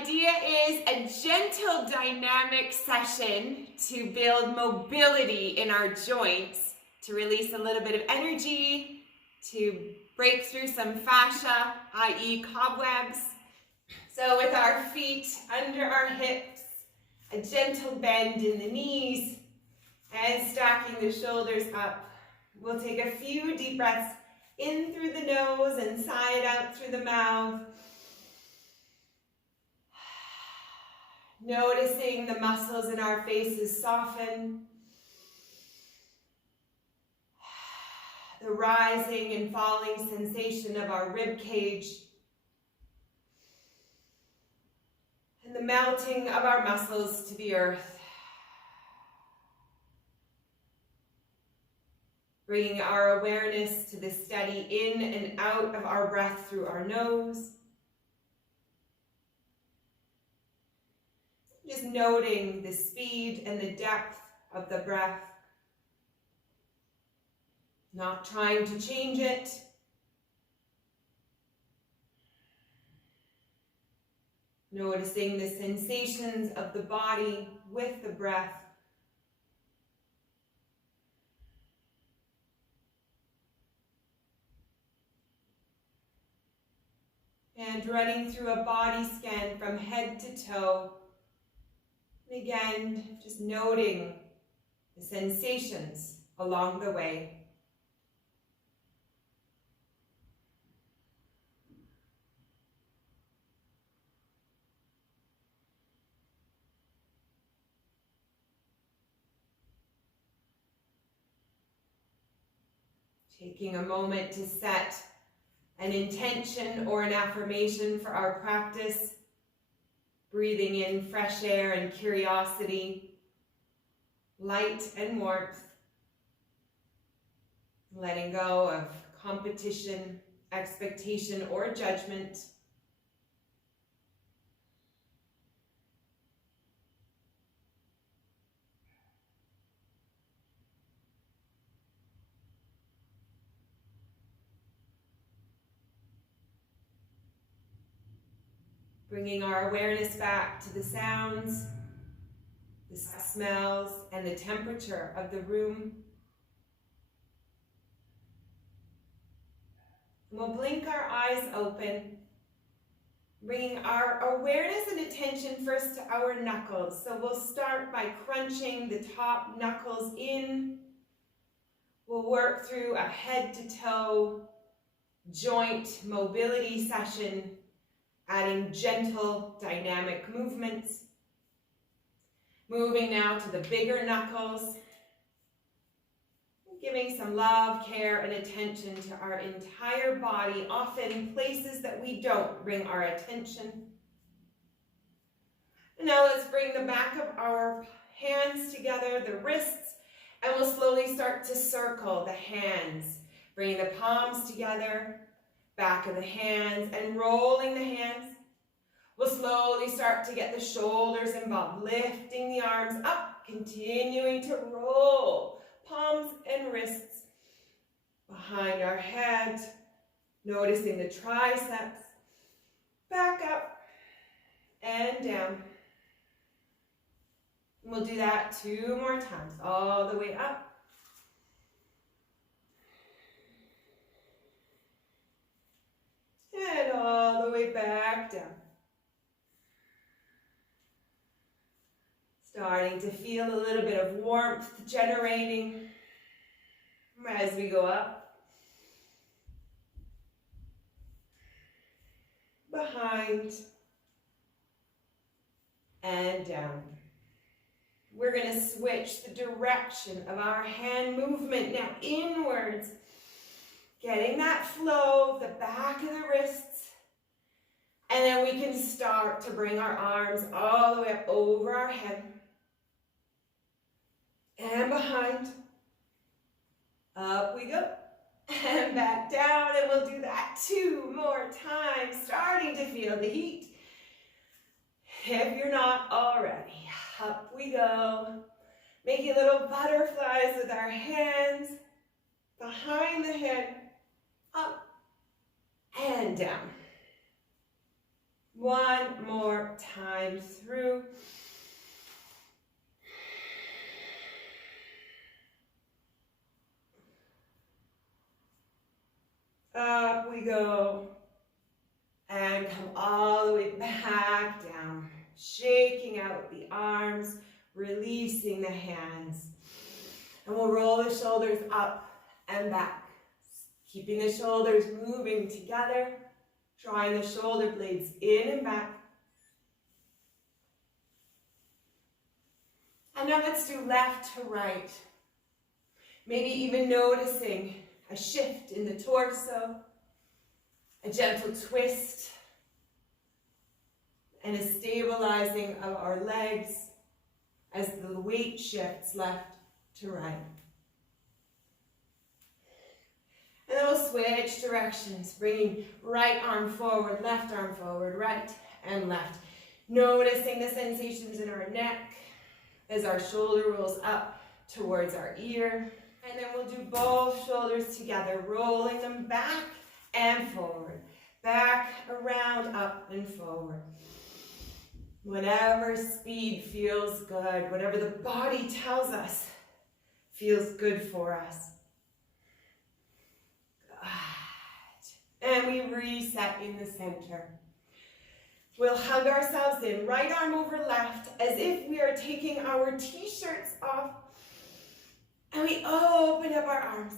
idea is a gentle dynamic session to build mobility in our joints, to release a little bit of energy, to break through some fascia, i.e. cobwebs. So with our feet under our hips, a gentle bend in the knees, and stacking the shoulders up. We'll take a few deep breaths in through the nose and sigh it out through the mouth. Noticing the muscles in our faces soften. The rising and falling sensation of our rib cage. And the melting of our muscles to the earth. Bringing our awareness to the steady in and out of our breath through our nose. Just noting the speed and the depth of the breath. Not trying to change it. Noticing the sensations of the body with the breath. And running through a body scan from head to toe. And again, just noting the sensations along the way. Taking a moment to set an intention or an affirmation for our practice. Breathing in fresh air and curiosity, light and warmth. Letting go of competition, expectation, or judgment. Bringing our awareness back to the sounds, the smells, and the temperature of the room. We'll blink our eyes open, bringing our awareness and attention first to our knuckles. So we'll start by crunching the top knuckles in. We'll work through a head to toe joint mobility session, adding gentle dynamic movements. Moving now to the bigger knuckles. Giving some love, care, and attention to our entire body, often places that we don't bring our attention. And now let's bring the back of our hands together, the wrists, and we'll slowly start to circle the hands. Bringing the palms together, back of the hands, and rolling the hands. We'll slowly start to get the shoulders involved, lifting the arms up, continuing to roll. Palms and wrists behind our head, noticing the triceps, back up and down. And we'll do that 2 more times, all the way up. And all the way back down. Starting to feel a little bit of warmth generating as we go up, behind, and down. We're going to switch the direction of our hand movement now inwards, getting that flow of the back of the wrists, and then we can start to bring our arms all the way up over our head. And behind, up we go, and back down, and we'll do that 2 more times, starting to feel the heat. If you're not already, up we go, making little butterflies with our hands, behind the head, up and down. 1 more back down. Shaking out the arms, releasing the hands. And we'll roll the shoulders up and back. Keeping the shoulders moving together. Drawing the shoulder blades in and back. And now let's do left to right. Maybe even noticing a shift in the torso, a gentle twist, and a stabilizing of our legs as the weight shifts left to right. And then we'll switch directions, bringing right arm forward, right and left. Noticing the sensations in our neck as our shoulder rolls up towards our ear. And then we'll do both shoulders together, rolling them back and forward. Back, around, up and forward. Whatever speed feels good, whatever the body tells us feels good for us. Good. And we reset in the center. We'll hug ourselves in, right arm over left, as if we are taking our t-shirts off. And we open up our arms.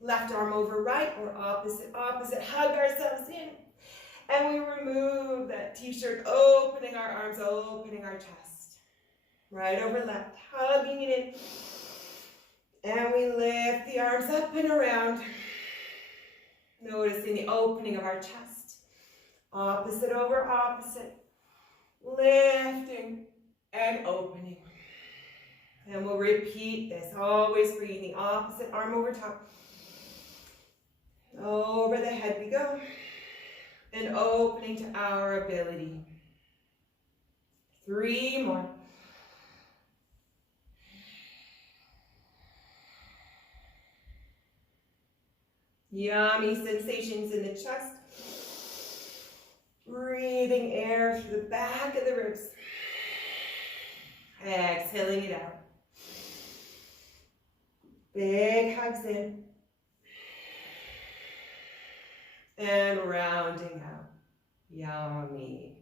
Left arm over right or opposite, hug ourselves in. And we remove that t-shirt, opening our arms, opening our chest. Right over left, hugging it in. And we lift the arms up and around. Noticing the opening of our chest. Opposite over opposite. Lifting and opening. And we'll repeat this, always bringing the opposite arm over top. Over the head we go. And opening to our ability. 3 more. Yummy sensations in the chest. Breathing air through the back of the ribs. Exhaling it out. Big hugs in. And rounding out. Yummy.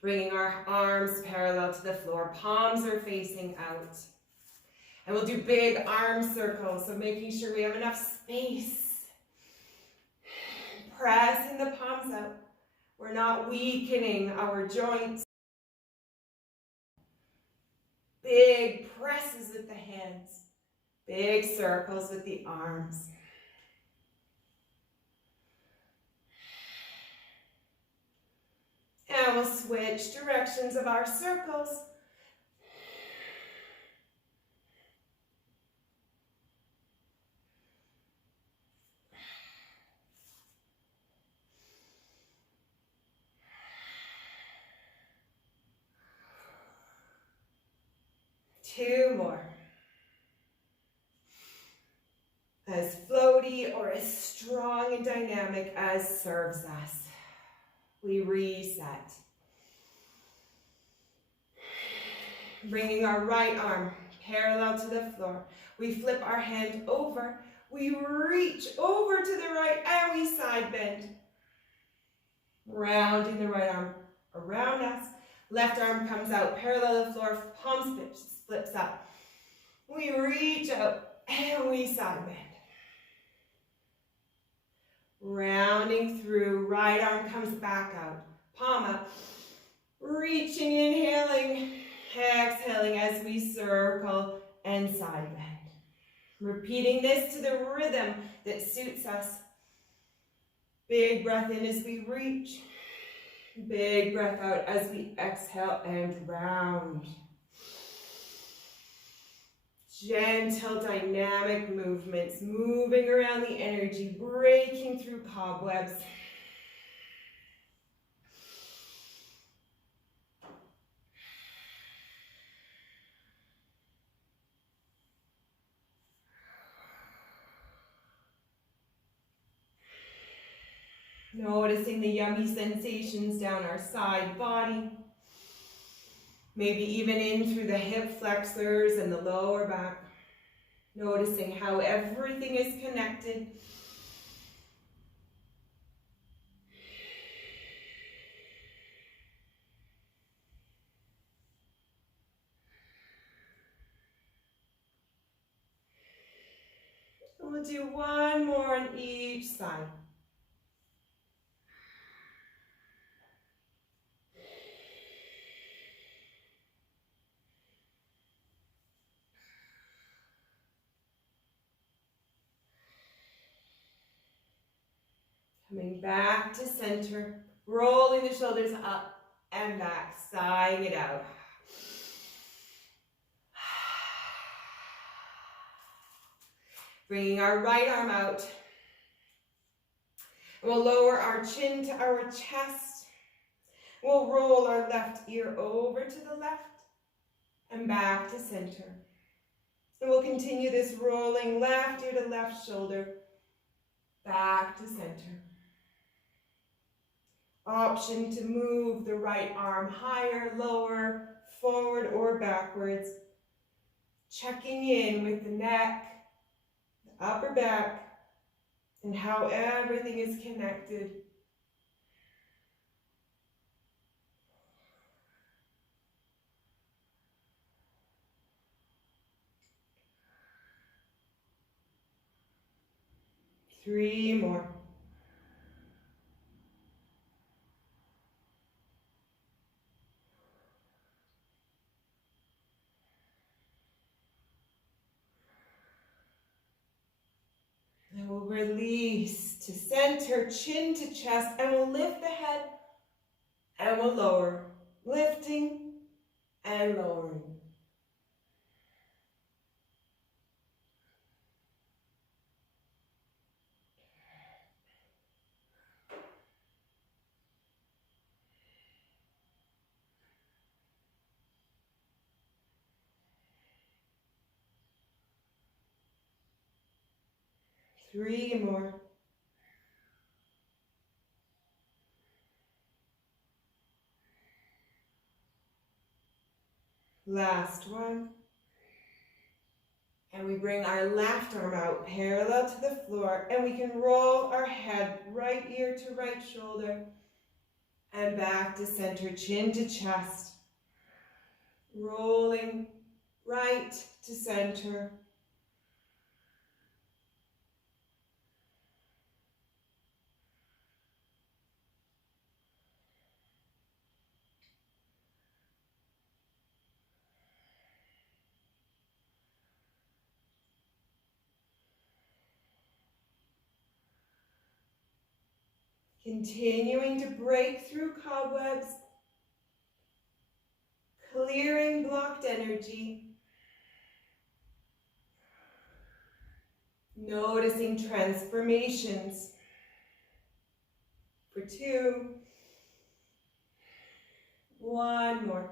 Bringing our arms parallel to the floor. Palms are facing out. And we'll do big arm circles. So making sure we have enough space. Pressing the palms out. We're not weakening our joints. Big presses with the hands. Big circles with the arms. And we'll switch directions of our circles. Two more. As floaty or as strong and dynamic as serves us. We reset. Bringing our right arm parallel to the floor. We flip our hand over. We reach over to the right and we side bend. Rounding the right arm around us. Left arm comes out parallel to the floor. Palm splits up. We reach out and we side bend. Rounding through, right arm comes back out, palm up, reaching, inhaling, exhaling as we circle and side bend. Repeating this to the rhythm that suits us. Big breath in as we reach, big breath out as we exhale and round. Gentle, dynamic movements, moving around the energy, breaking through cobwebs. Noticing the yummy sensations down our side body. Maybe even in through the hip flexors and the lower back. Noticing how everything is connected. And we'll do one more on each side. Coming back to center, rolling the shoulders up and back, sighing it out. Bringing our right arm out. We'll lower our chin to our chest. We'll roll our left ear over to the left and back to center. And we'll continue this rolling left ear to left shoulder, back to center. Option to move the right arm higher, lower, forward or backwards. Checking in with the neck, the upper back, and how everything is connected. Three more. And we'll release to center, chin to chest, and we'll lift the head and we'll lower, lifting and lowering. Three more. Last one. And we bring our left arm out parallel to the floor, and we can roll our head right ear to right shoulder and back to center, chin to chest. Rolling right to center. Continuing to break through cobwebs, clearing blocked energy, noticing transformations. For two, one more.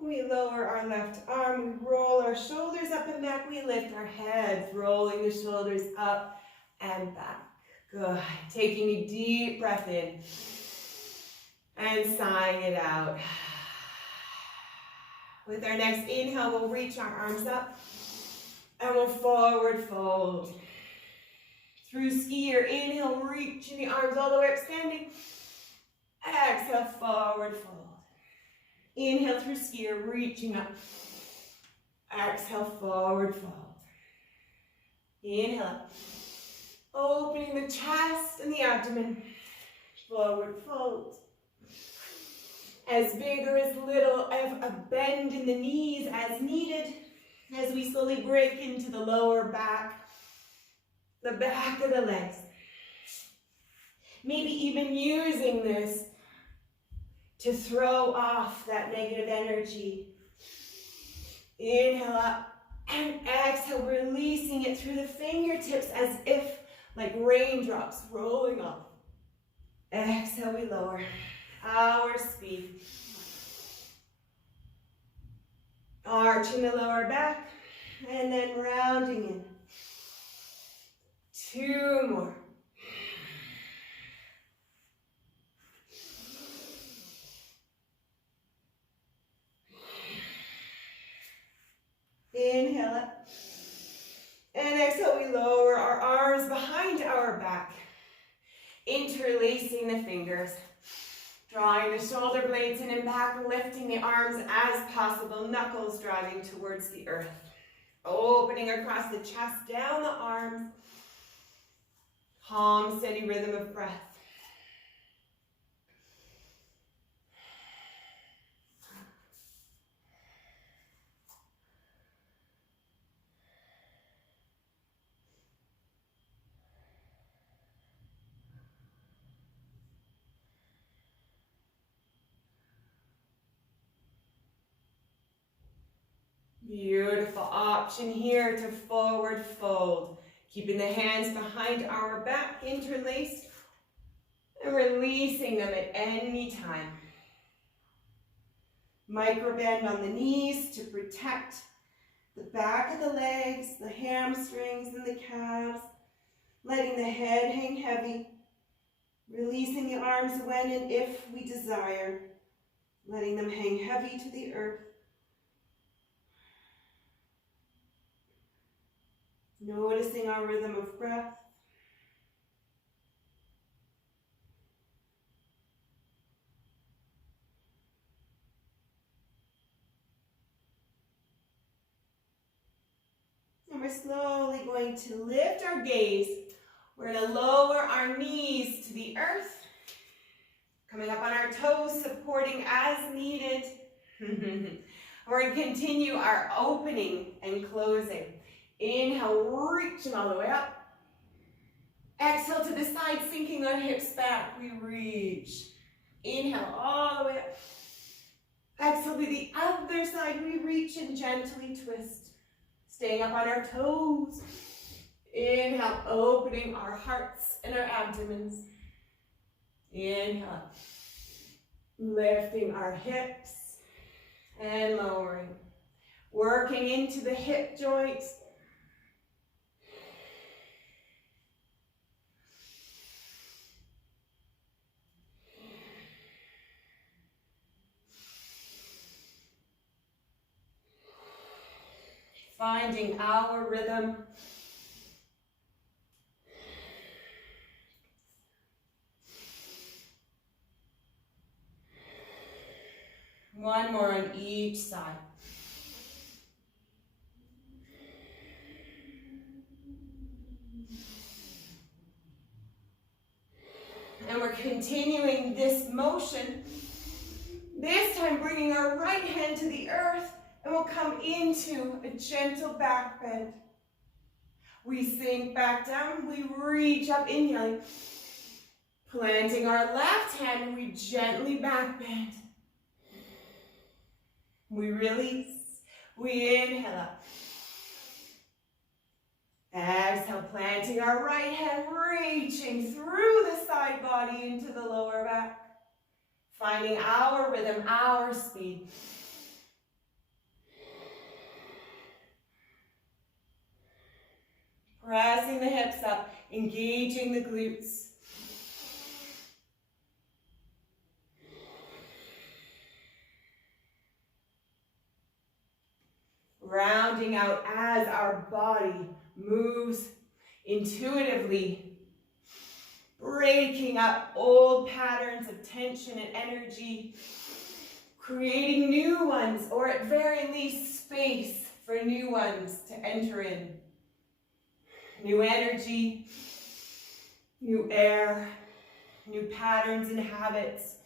We lower our left arm, we roll our shoulders up and back, we lift our heads, rolling the shoulders up and back. Good. Taking a deep breath in and sighing it out. With our next inhale, we'll reach our arms up and we'll forward fold. Through skier, inhale, reaching the arms all the way up, standing. Exhale, forward fold. Inhale through skier, reaching up. Exhale, forward fold. Inhale up. Opening the chest and the abdomen. Forward fold. As big or as little of a bend in the knees as needed, as we slowly break into the lower back, the back of the legs. Maybe even using this to throw off that negative energy. Inhale up and exhale, releasing it through the fingertips as if like raindrops rolling off. Exhale, we lower. Our speed. Arching the lower back and then rounding in. Two more. Inhale up. And exhale, we lower our arms behind our back. Interlacing the fingers. Drawing the shoulder blades in and back, lifting the arms as possible, knuckles driving towards the earth. Opening across the chest, down the arms. Calm, steady rhythm of breath. Beautiful option here to forward fold. Keeping the hands behind our back interlaced and releasing them at any time. Micro bend on the knees to protect the back of the legs, the hamstrings and the calves. Letting the head hang heavy. Releasing the arms when and if we desire. Letting them hang heavy to the earth. Noticing our rhythm of breath. And we're slowly going to lift our gaze. We're going to lower our knees to the earth. Coming up on our toes, supporting as needed. We're going to continue our opening and closing. Inhale, reaching all the way up. Exhale to the side, sinking our hips back. We reach. Inhale all the way up. Exhale to the other side. We reach and gently twist. Staying up on our toes. Inhale, opening our hearts and our abdomens. Inhale. Lifting our hips and lowering. Working into the hip joints. Finding our rhythm. One more on each side. And we're continuing this motion. This time bringing our right hand to the earth. And we'll come into a gentle back bend. We sink back down, we reach up, inhaling. Planting our left hand, we gently back bend. We release, we inhale up. Exhale, planting our right hand, reaching through the side body into the lower back. Finding our rhythm, our speed. Pressing the hips up, engaging the glutes. Rounding out as our body moves intuitively. Breaking up old patterns of tension and energy. Creating new ones, or at very least space for new ones to enter in. New energy, new air, new patterns and habits.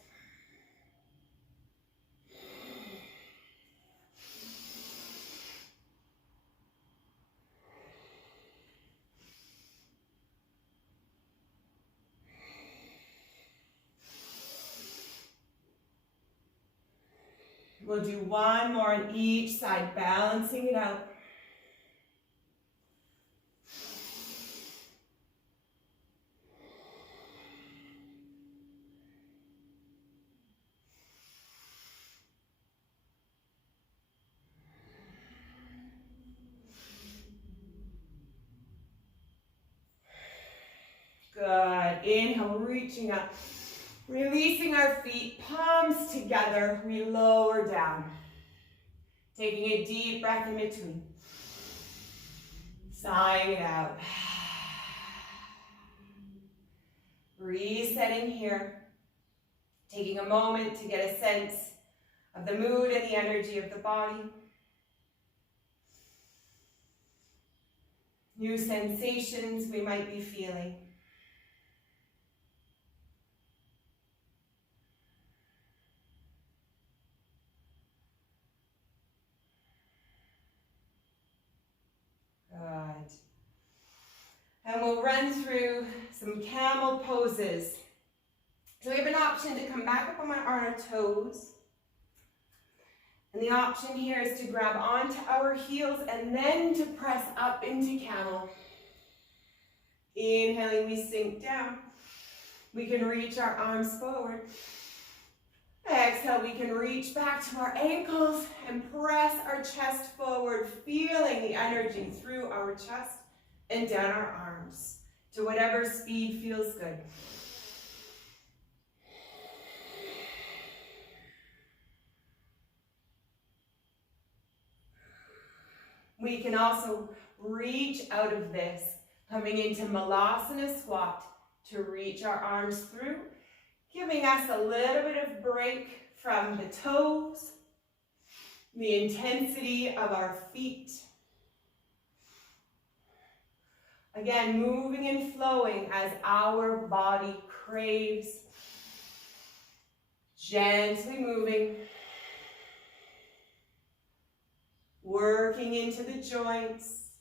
We'll do one more on each side, balancing it out. Good. Inhale, reaching up. Releasing our feet, palms together. We lower down. Taking a deep breath in between. Sighing it out. Resetting here. Taking a moment to get a sense of the mood and the energy of the body. new sensations we might be feeling. Good. And we'll run through some camel poses. So we have an option to come back up on our toes. And the option here is to grab onto our heels and then to press up into camel. Inhaling, we sink down. We can reach our arms forward. Exhale, we can reach back to our ankles and press our chest forward, feeling the energy through our chest and down our arms to whatever speed feels good. We can also reach out of this, coming into Malasana squat to reach our arms through, giving us a little bit of break from the toes, the intensity of our feet. Again, moving and flowing as our body craves. Gently moving. Working into the joints.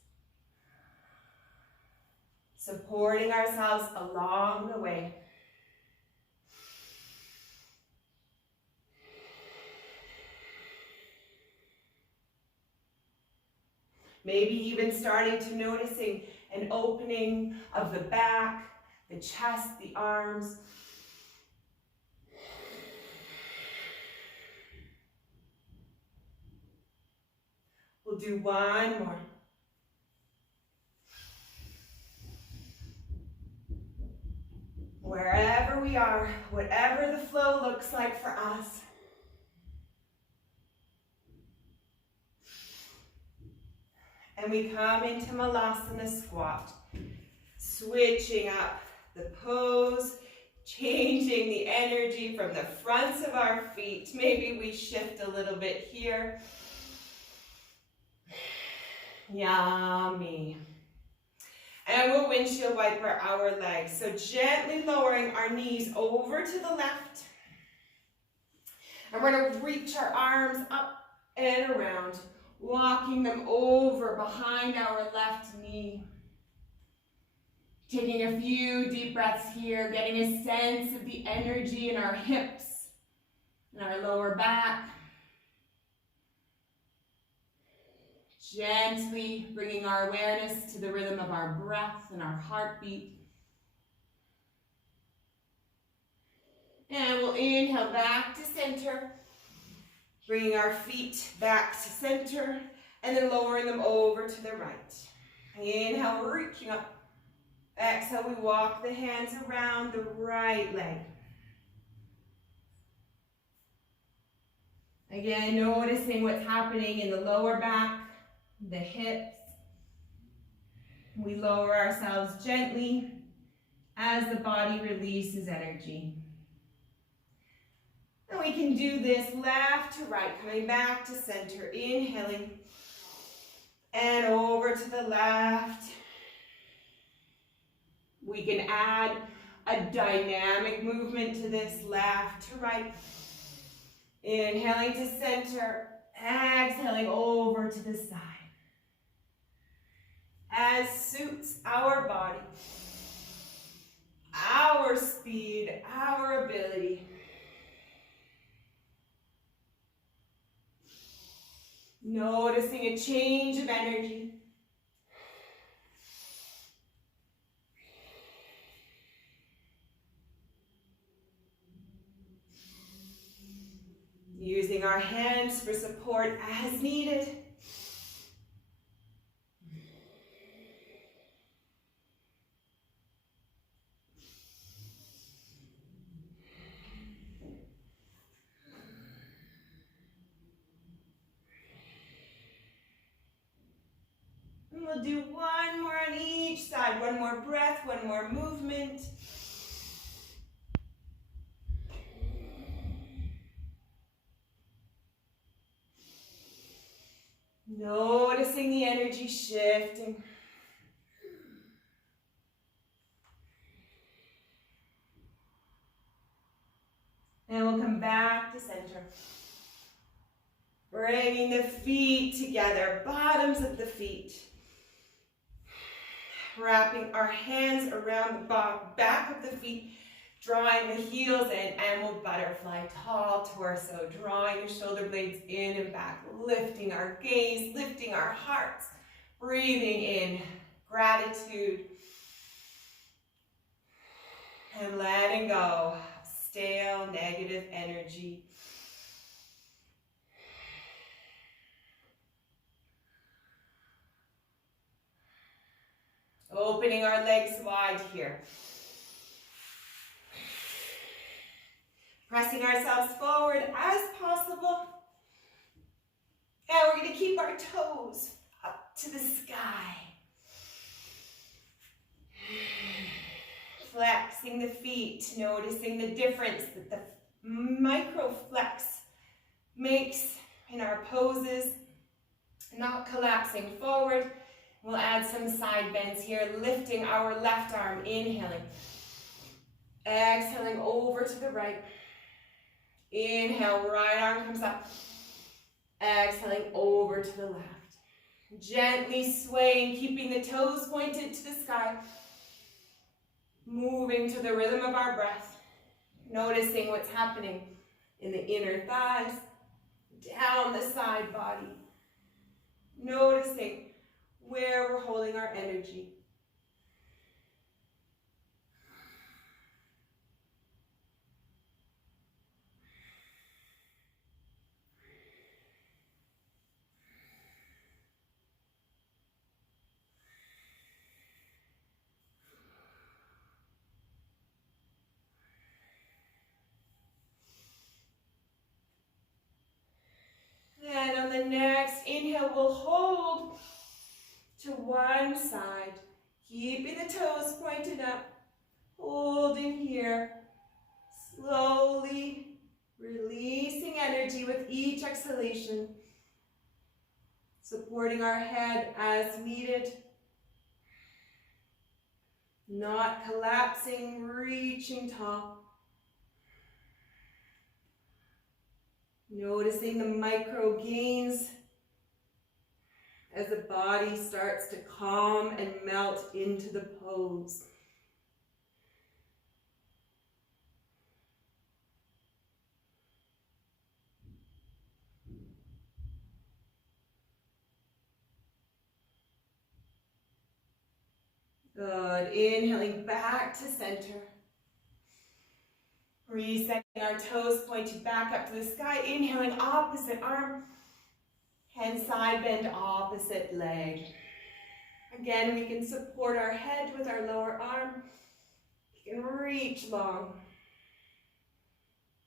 Supporting ourselves along the way. Maybe even starting to noticing an opening of the back, the chest, the arms. We'll do one more. Wherever we are, whatever the flow looks like for us. And we come into Malasana squat, switching up the pose, changing the energy from the fronts of our feet. Maybe we shift a little bit here. Yummy. And we'll windshield wiper our legs. So gently lowering our knees over to the left. And we're going to reach our arms up and around, walking them over behind our left knee. Taking a few deep breaths here, getting a sense of the energy in our hips and our lower back. Gently bringing our awareness to the rhythm of our breath and our heartbeat. And we'll inhale back to center, bringing our feet back to center, and then lowering them over to the right. Inhale, reaching up. Exhale, we walk the hands around the right leg. Again, noticing what's happening in the lower back, the hips. We lower ourselves gently as the body releases energy. And we can do this left to right, coming back to center, inhaling, and over to the left. We can add a dynamic movement to this, left to right. Inhaling to center, exhaling over to the side. As suits our body, our speed, our ability. Noticing a change of energy. Using our hands for support as needed. And we'll do one more on each side, one more breath, one more movement. Noticing the energy shifting. we'll come back to center. Bringing the feet together, bottoms of the feet. Wrapping our hands around the back of the feet, drawing the heels in, and we'll butterfly, tall torso, drawing the shoulder blades in and back, lifting our gaze, lifting our hearts, breathing in gratitude, and letting go of stale, negative energy. Opening our legs wide here. Pressing ourselves forward as possible. And we're going to keep our toes up to the sky. Flexing the feet, noticing the difference that the micro flex makes in our poses. Not collapsing forward. We'll add some side bends here, lifting our left arm, inhaling. Exhaling over to the right. Inhale, right arm comes up. Exhaling over to the left. Gently swaying, keeping the toes pointed to the sky. Moving to the rhythm of our breath. Noticing what's happening in the inner thighs, down the side body. Noticing where we're holding our energy. And on the next inhale, we'll hold to one side, keeping the toes pointed up, holding here, slowly releasing energy with each exhalation, supporting our head as needed, not collapsing, reaching tall. Noticing the micro gains as the body starts to calm and melt into the pose. Good. Inhaling back to center. Resetting our toes pointed back up to the sky. Inhaling opposite arm. And side bend opposite leg. Again, we can support our head with our lower arm. You can reach long.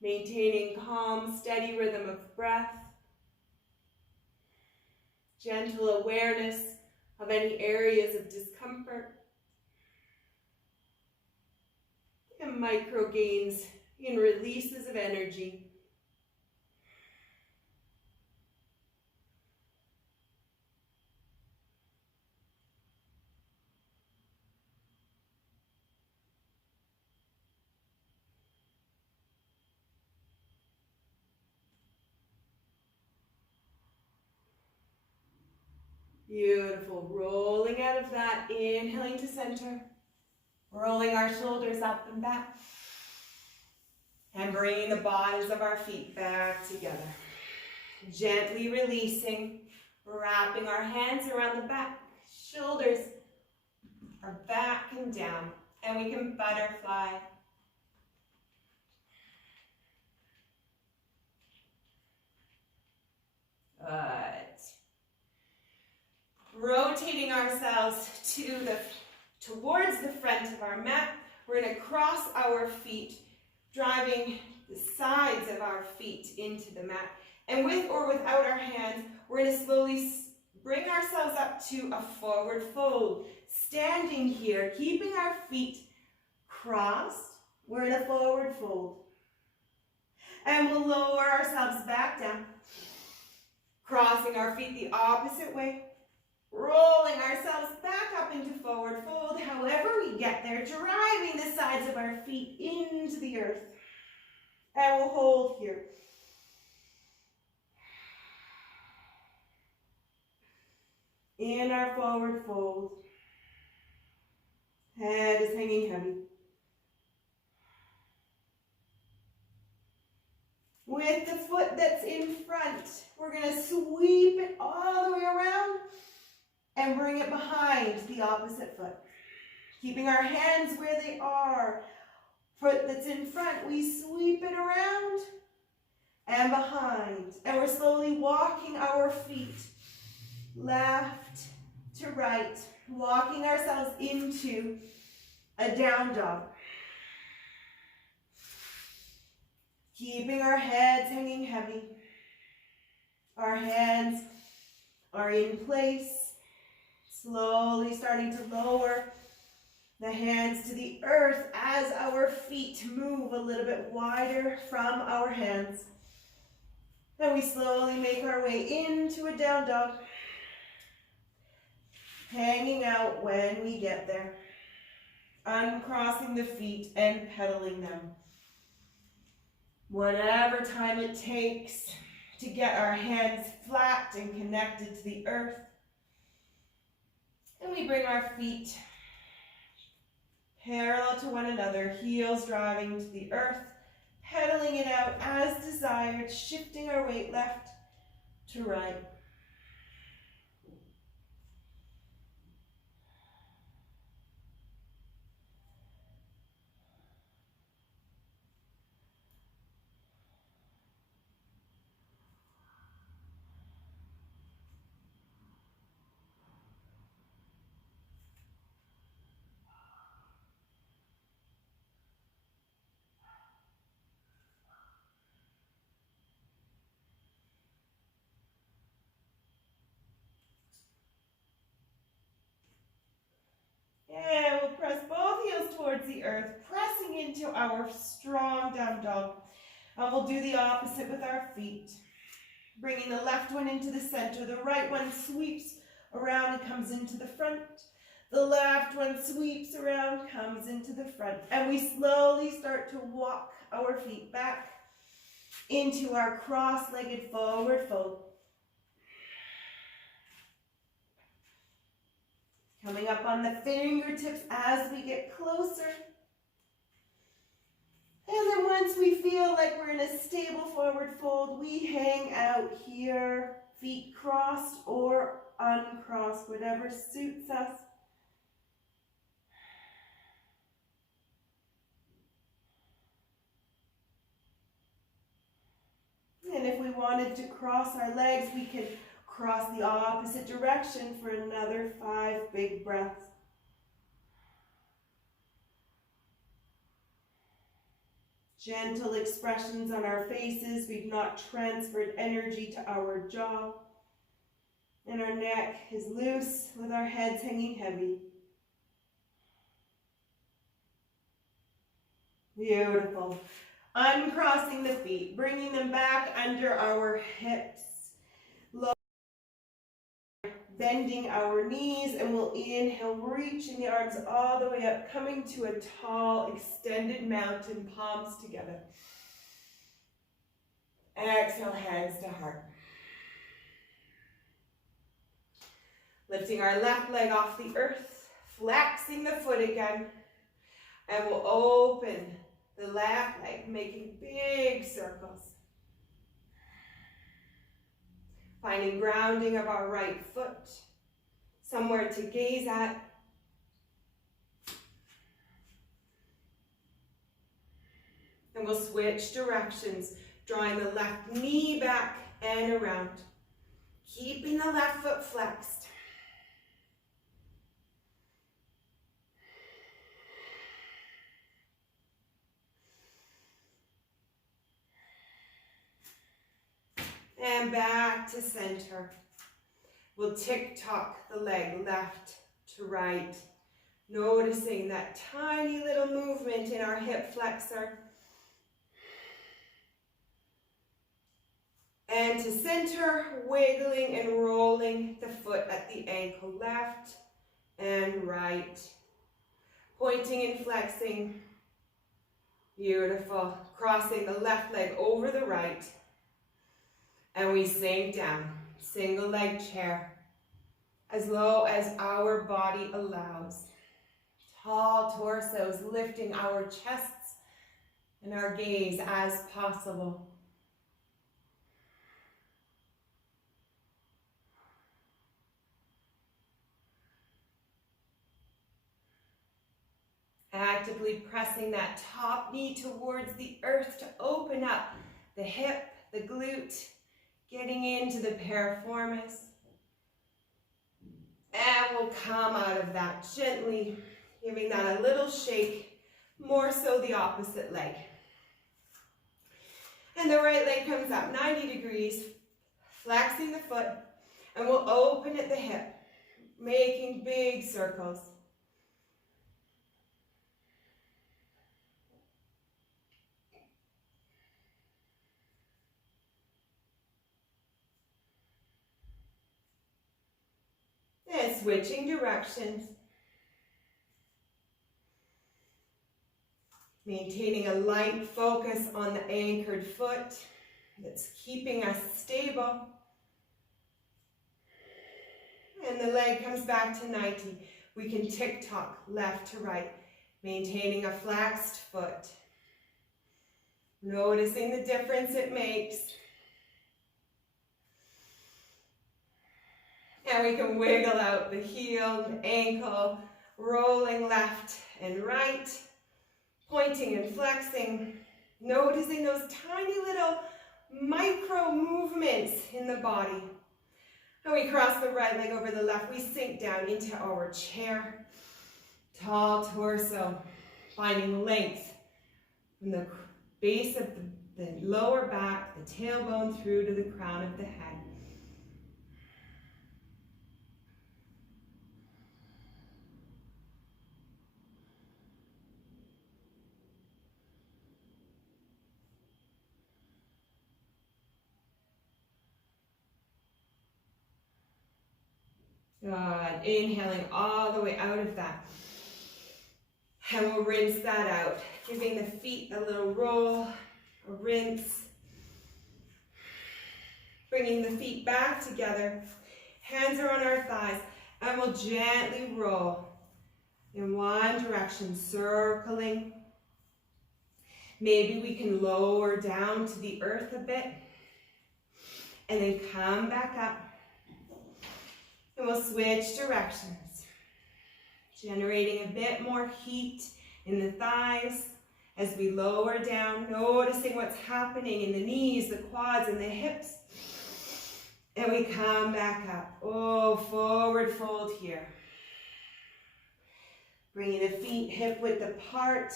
Maintaining calm, steady rhythm of breath. Gentle awareness of any areas of discomfort. And micro gains in releases of energy. Beautiful. Rolling out of that, inhaling to center. Rolling our shoulders up and back. And bringing the bottoms of our feet back together. Gently releasing, wrapping our hands around the back. Shoulders are back and down. And we can butterfly. Good. Rotating ourselves towards the front of our mat. We're going to cross our feet, driving the sides of our feet into the mat. And with or without our hands, we're going to slowly bring ourselves up to a forward fold. Standing here, keeping our feet crossed, we're in a forward fold. And we'll lower ourselves back down, crossing our feet the opposite way. Rolling ourselves back up into forward fold. However we get there, driving the sides of our feet into the earth. And we'll hold here. In our forward fold. Head is hanging heavy. With the foot that's in front, we're going to sweep it all the way around and bring it behind the opposite foot. Keeping our hands where they are. Foot that's in front, we sweep it around and behind. And we're slowly walking our feet left to right, walking ourselves into a down dog. Keeping our heads hanging heavy. Our hands are in place. Slowly starting to lower the hands to the earth as our feet move a little bit wider from our hands. And we slowly make our way into a down dog. Hanging out when we get there. Uncrossing the feet and pedaling them. Whatever time it takes to get our hands flat and connected to the earth. And we bring our feet parallel to one another, heels driving to the earth, pedaling it out as desired, shifting our weight left to right. And we'll press both heels towards the earth, pressing into our strong down dog. And we'll do the opposite with our feet. Bringing the left one into the center. The right one sweeps around and comes into the front. The left one sweeps around, comes into the front. And we slowly start to walk our feet back into our cross-legged forward fold. Coming up on the fingertips as we get closer. And then once we feel like we're in a stable forward fold, we hang out here, feet crossed or uncrossed, whatever suits us. And if we wanted to cross our legs, we could cross the opposite direction for another 5 big breaths. Gentle expressions on our faces. We've not transferred energy to our jaw. And our neck is loose with our heads hanging heavy. Beautiful. Uncrossing the feet, bringing them back under our hips. Bending our knees, and we'll inhale, reaching the arms all the way up, coming to a tall, extended mountain, palms together. Exhale, hands to heart. Lifting our left leg off the earth, flexing the foot again, and we'll open the left leg, making big circles. Finding grounding of our right foot, somewhere to gaze at. And we'll switch directions, drawing the left knee back and around. Keeping the left foot flexed. And back to center. We'll tick-tock the leg left to right, noticing that tiny little movement in our hip flexor. And to center, wiggling and rolling the foot at the ankle, left and right. Pointing and flexing. Beautiful. Crossing the left leg over the right. And we sink down. Single leg chair. As low as our body allows. Tall torsos, lifting our chests and our gaze as possible. Actively pressing that top knee towards the earth to open up the hip, the glute, getting into the piriformis. And we'll come out of that gently, giving that a little shake, more so the opposite leg. And the right leg comes up 90 degrees, flexing the foot, and we'll open at the hip, making big circles. And switching directions. Maintaining a light focus on the anchored foot that's keeping us stable. And the leg comes back to 90. We can tick-tock left to right, maintaining a flexed foot. Noticing the difference it makes. And we can wiggle out the heel, the ankle, rolling left and right, pointing and flexing, noticing those tiny little micro movements in the body. And we cross the right leg over the left, we sink down into our chair, tall torso, finding length from the base of the lower back, the tailbone through to the crown of the head. Good. Inhaling all the way out of that. And we'll rinse that out, giving the feet a little roll, a rinse. Bringing the feet back together. Hands are on our thighs. And we'll gently roll in one direction, circling. Maybe we can lower down to the earth a bit. And then come back up. And we'll switch directions, generating a bit more heat in the thighs as we lower down, noticing what's happening in the knees, the quads, and the hips. And we come back up. Oh, forward fold here. Bringing the feet hip width apart.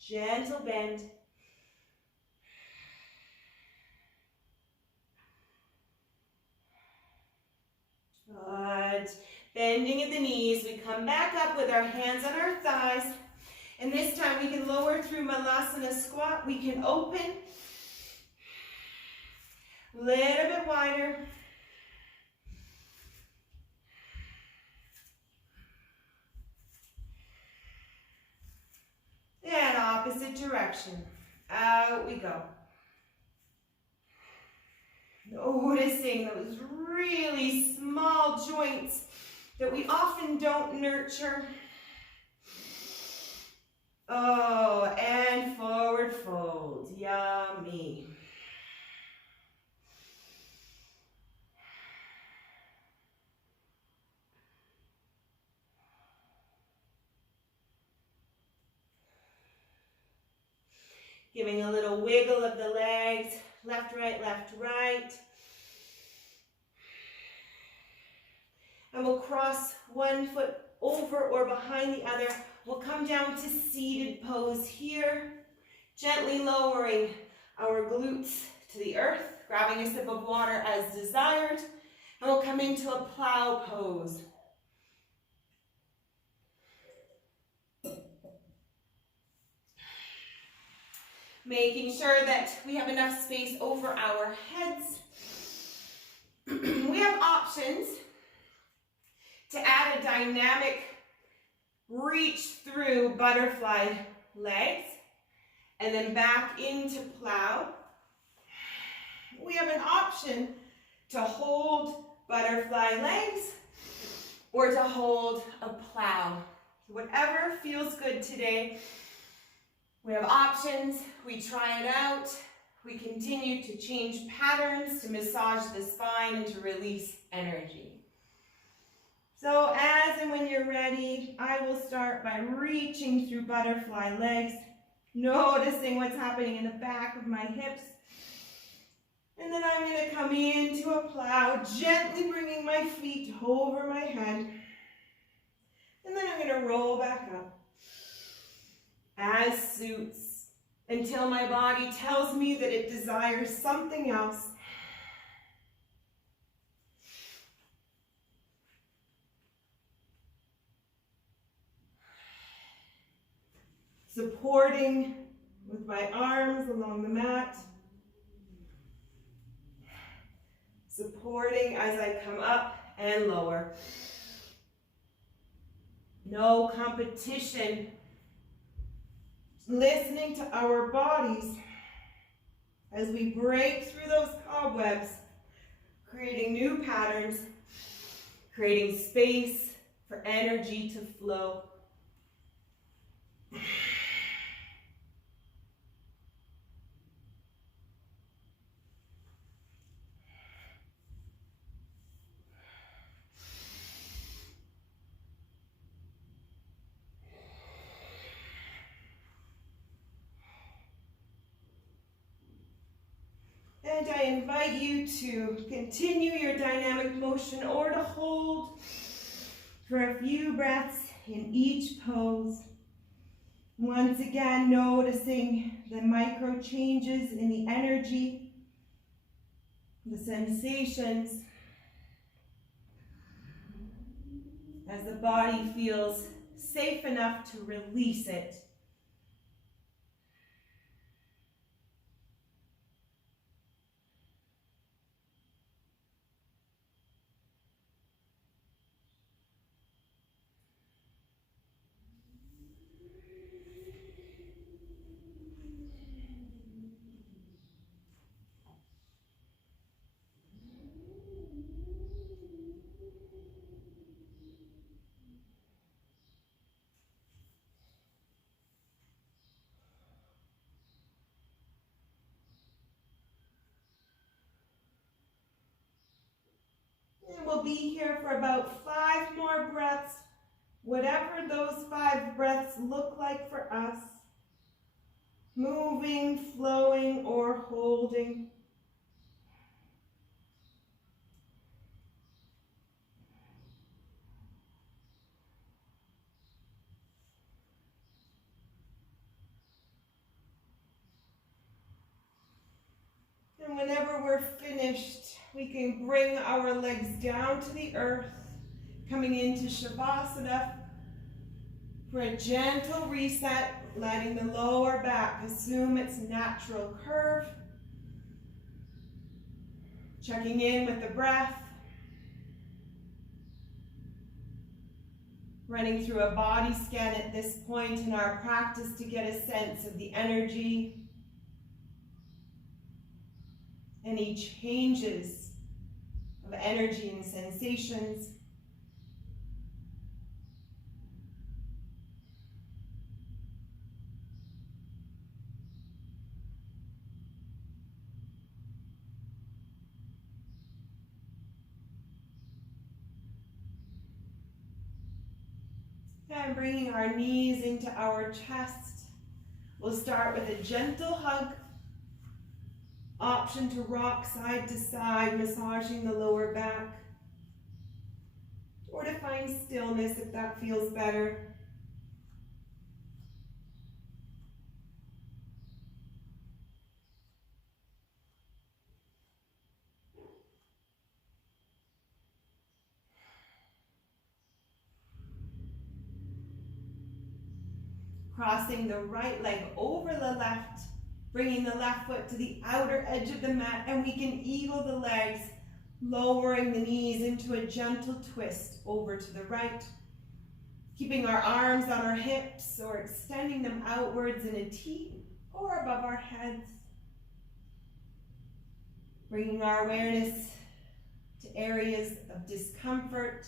Gentle bend. Good. Bending at the knees, we come back up with our hands on our thighs. And this time we can lower through Malasana squat. We can open. A little bit wider. And opposite direction. Out we go. Noticing those really small joints that we often don't nurture. Oh, and forward fold. Yummy. Giving a little wiggle of the legs. Left, right, left, right. And we'll cross one foot over or behind the other. We'll come down to seated pose here. Gently lowering our glutes to the earth, grabbing a sip of water as desired. And we'll come into a plow pose. Making sure that we have enough space over our heads. We have options to add a dynamic reach through butterfly legs, and then back into plow. We have an option to hold butterfly legs or to hold a plow. Whatever feels good today. We have options. We try it out. We continue to change patterns to massage the spine and to release energy. So as and when you're ready, I will start by reaching through butterfly legs, noticing what's happening in the back of my hips. And then I'm going to come into a plow, gently bringing my feet over my head. And then I'm going to roll back up, as suits, until my body tells me that it desires something else. Supporting with my arms along the mat. Supporting as I come up and lower. No competition. Listening to our bodies as we break through those cobwebs, creating new patterns, creating space for energy to flow. And I invite you to continue your dynamic motion or to hold for a few breaths in each pose. Once again, noticing the micro changes in the energy, the sensations, as the body feels safe enough to release it. And we'll be here for about 5 more breaths, whatever those 5 breaths look like for us. Moving, flowing, or holding. And whenever we're finished, we can bring our legs down to the earth, coming into Shavasana for a gentle reset, letting the lower back assume its natural curve. Checking in with the breath. Running through a body scan at this point in our practice to get a sense of the energy, any changes of energy and sensations. And bringing our knees into our chest. We'll start with a gentle hug. Option to rock side to side, massaging the lower back. Or to find stillness if that feels better. Crossing the right leg over the left, bringing the left foot to the outer edge of the mat, and we can eagle the legs, lowering the knees into a gentle twist over to the right. Keeping our arms on our hips or extending them outwards in a T or above our heads. Bringing our awareness to areas of discomfort.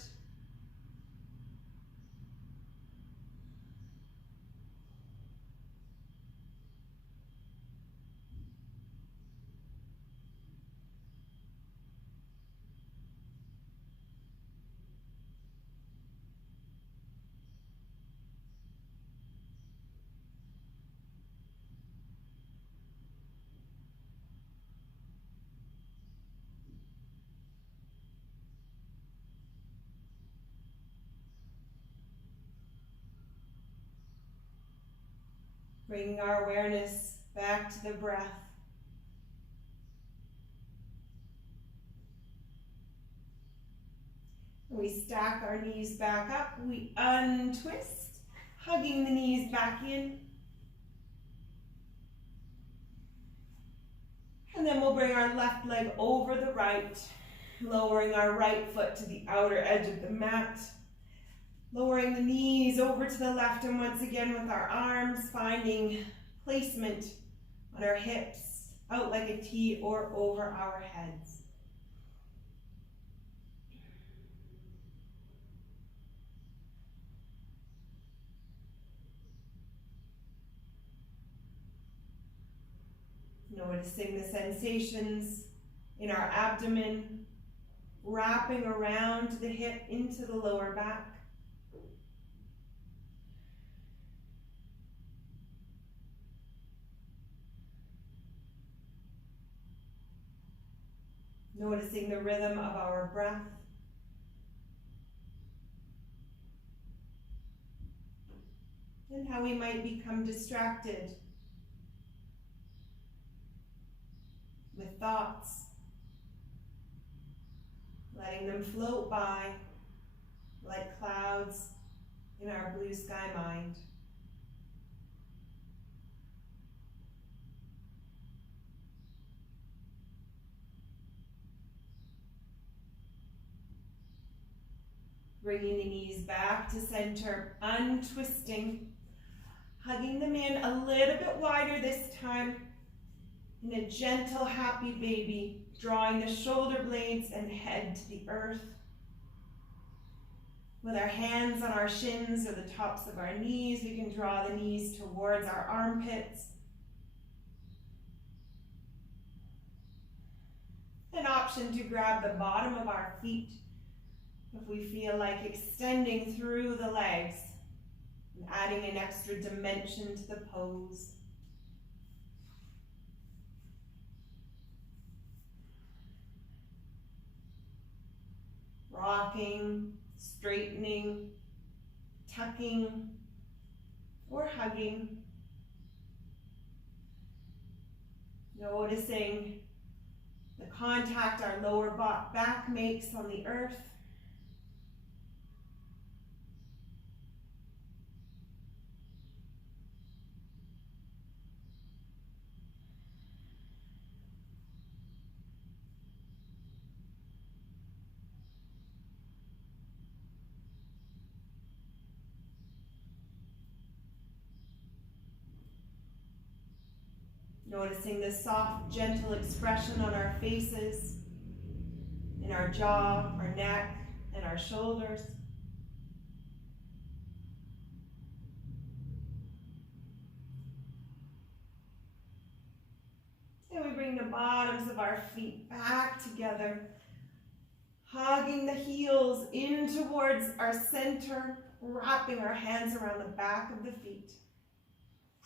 Bringing our awareness back to the breath. We stack our knees back up, we untwist, hugging the knees back in. And then we'll bring our left leg over the right, lowering our right foot to the outer edge of the mat. Lowering the knees over to the left, and once again with our arms finding placement on our hips, out like a T or over our heads. Noticing the sensations in our abdomen, wrapping around the hip into the lower back. Noticing the rhythm of our breath. And how we might become distracted with thoughts, letting them float by like clouds in our blue sky mind. Bringing the knees back to center, untwisting, hugging them in a little bit wider this time in a gentle, happy baby, drawing the shoulder blades and head to the earth. With our hands on our shins or the tops of our knees, we can draw the knees towards our armpits. An option to grab the bottom of our feet if we feel like extending through the legs and adding an extra dimension to the pose. Rocking, straightening, tucking, or hugging. Noticing the contact our lower back makes on the earth. Noticing the soft, gentle expression on our faces, in our jaw, our neck, and our shoulders. And we bring the bottoms of our feet back together, hugging the heels in towards our center, wrapping our hands around the back of the feet.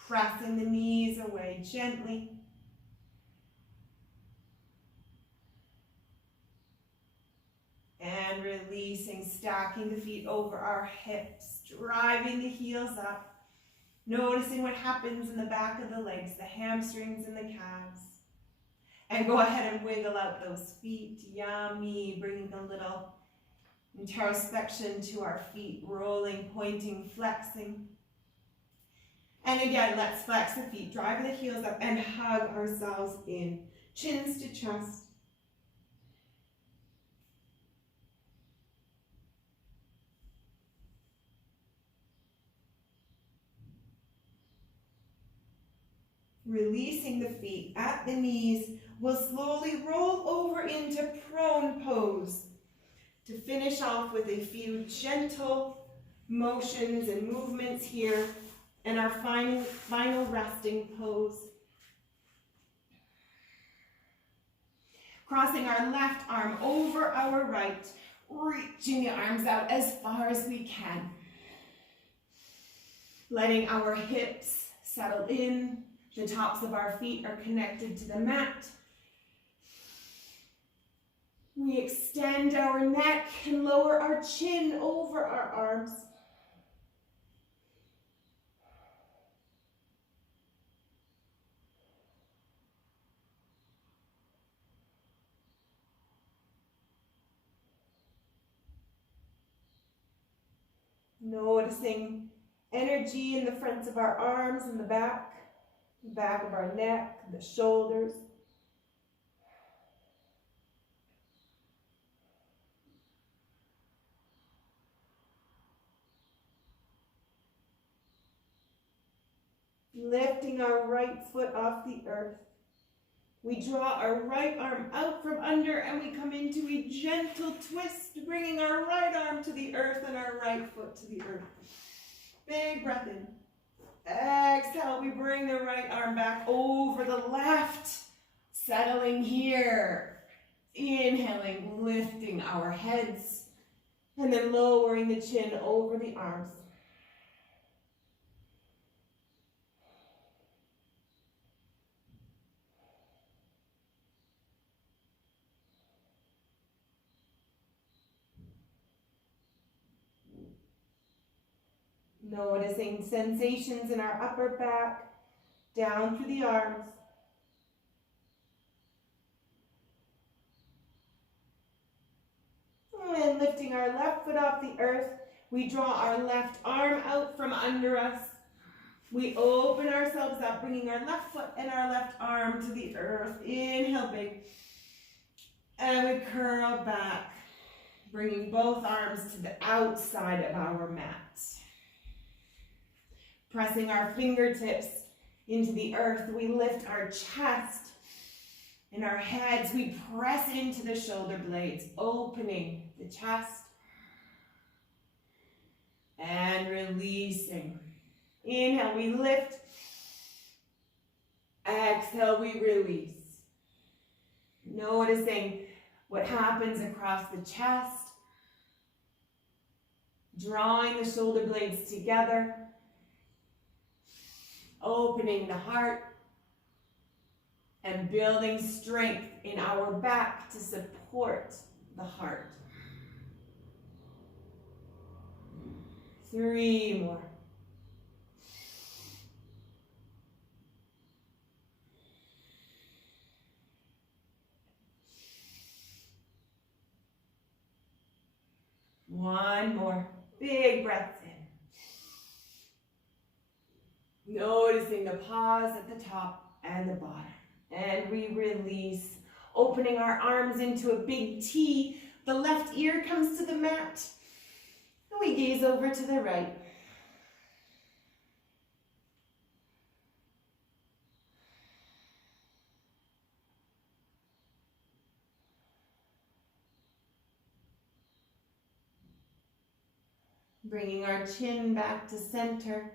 Pressing the knees away gently. And releasing, stacking the feet over our hips, driving the heels up. Noticing what happens in the back of the legs, the hamstrings and the calves. And go ahead and wiggle out those feet. Yummy, bringing a little introspection to our feet, rolling, pointing, flexing. And again, let's flex the feet, driving the heels up and hug ourselves in, chins to chest. Releasing the feet at the knees, we'll slowly roll over into prone pose to finish off with a few gentle motions and movements here and our final resting pose. Crossing our left arm over our right, reaching the arms out as far as we can. Letting our hips settle in, the tops of our feet are connected to the mat. We extend our neck and lower our chin over our arms. Noticing energy in the fronts of our arms and the back of our neck, the shoulders. Lifting our right foot off the earth. We draw our right arm out from under and we come into a gentle twist, bringing our right arm to the earth and our right foot to the earth. Big breath in. Exhale, we bring the right arm back over the left, settling here. Inhaling, lifting our heads, and then lowering the chin over the arms. Noticing sensations in our upper back, down through the arms. And lifting our left foot off the earth, we draw our left arm out from under us. We open ourselves up, bringing our left foot and our left arm to the earth. Inhale big. And we curl back, bringing both arms to the outside of our mat. Pressing our fingertips into the earth, we lift our chest and our heads. We press into the shoulder blades, opening the chest and releasing. Inhale, we lift. Exhale, we release. Noticing what happens across the chest. Drawing the shoulder blades together. Opening the heart and building strength in our back to support the heart. 3 more. One more. Big breaths in. Noticing the pause at the top and the bottom. And we release, opening our arms into a big T. The left ear comes to the mat. And we gaze over to the right. Bringing our chin back to center.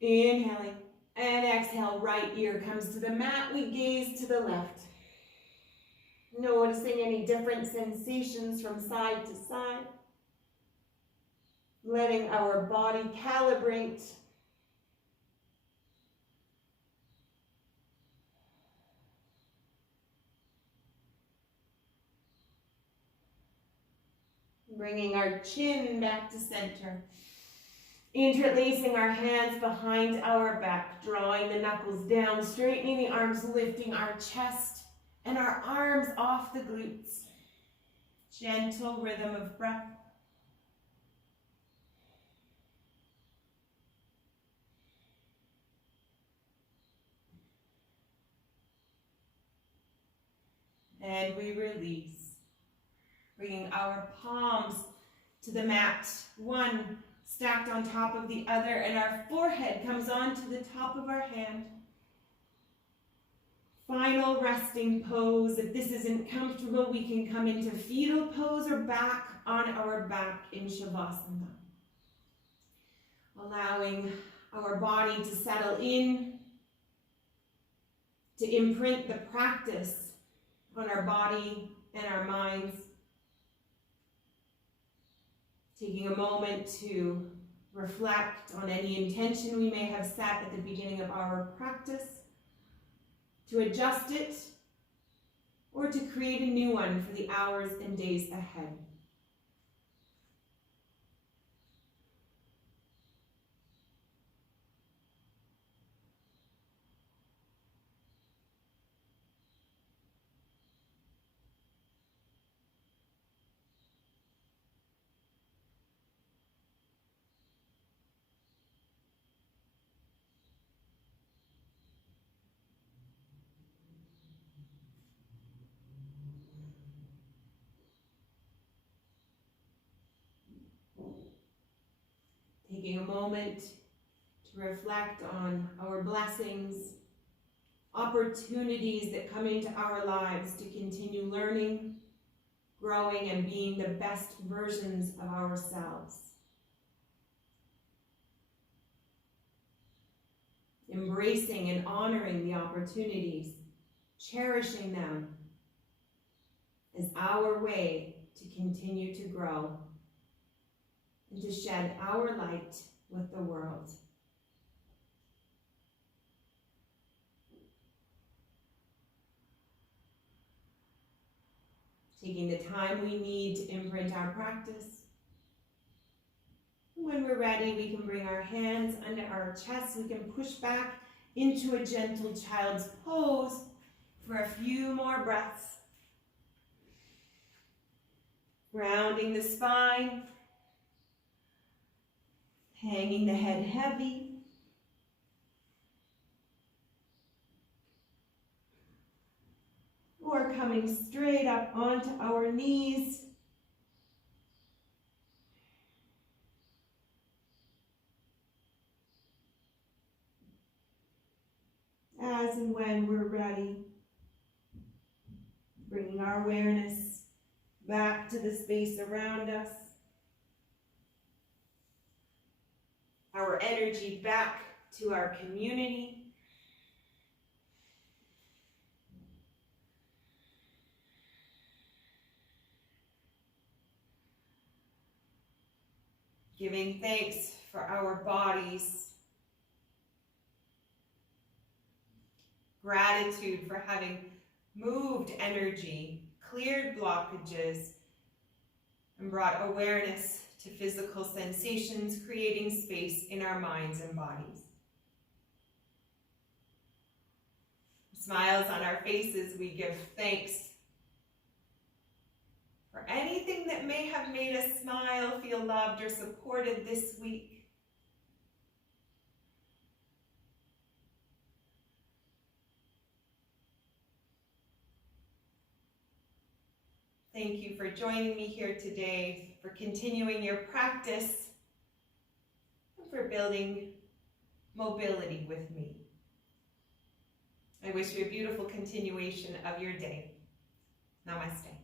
Inhaling and exhale, right ear comes to the mat. We gaze to the left. Noticing any different sensations from side to side. Letting our body calibrate. Bringing our chin back to center. Interlacing our hands behind our back, drawing the knuckles down, straightening the arms, lifting our chest and our arms off the glutes. Gentle rhythm of breath. And we release, bringing our palms to the mat. 1, stacked on top of the other, and our forehead comes onto the top of our hand. Final resting pose. If this isn't comfortable, we can come into fetal pose or back on our back in Shavasana. Allowing our body to settle in, to imprint the practice on our body and our minds. Taking a moment to reflect on any intention we may have set at the beginning of our practice, to adjust it, or to create a new one for the hours and days ahead. Taking a moment to reflect on our blessings, opportunities that come into our lives to continue learning, growing, and being the best versions of ourselves. Embracing and honoring the opportunities, cherishing them is our way to continue to grow and to shed our light with the world. Taking the time we need to imprint our practice. When we're ready, we can bring our hands under our chest. We can push back into a gentle child's pose for a few more breaths. Grounding the spine. Hanging the head heavy. Or coming straight up onto our knees. As and when we're ready, bringing our awareness back to the space around us. Our energy back to our community. Giving thanks for our bodies. Gratitude for having moved energy, cleared blockages, and brought awareness to physical sensations, creating space in our minds and bodies. Smiles on our faces, we give thanks for anything that may have made us smile, feel loved, or supported this week. Thank you for joining me here today, for continuing your practice, and for building mobility with me. I wish you a beautiful continuation of your day. Namaste.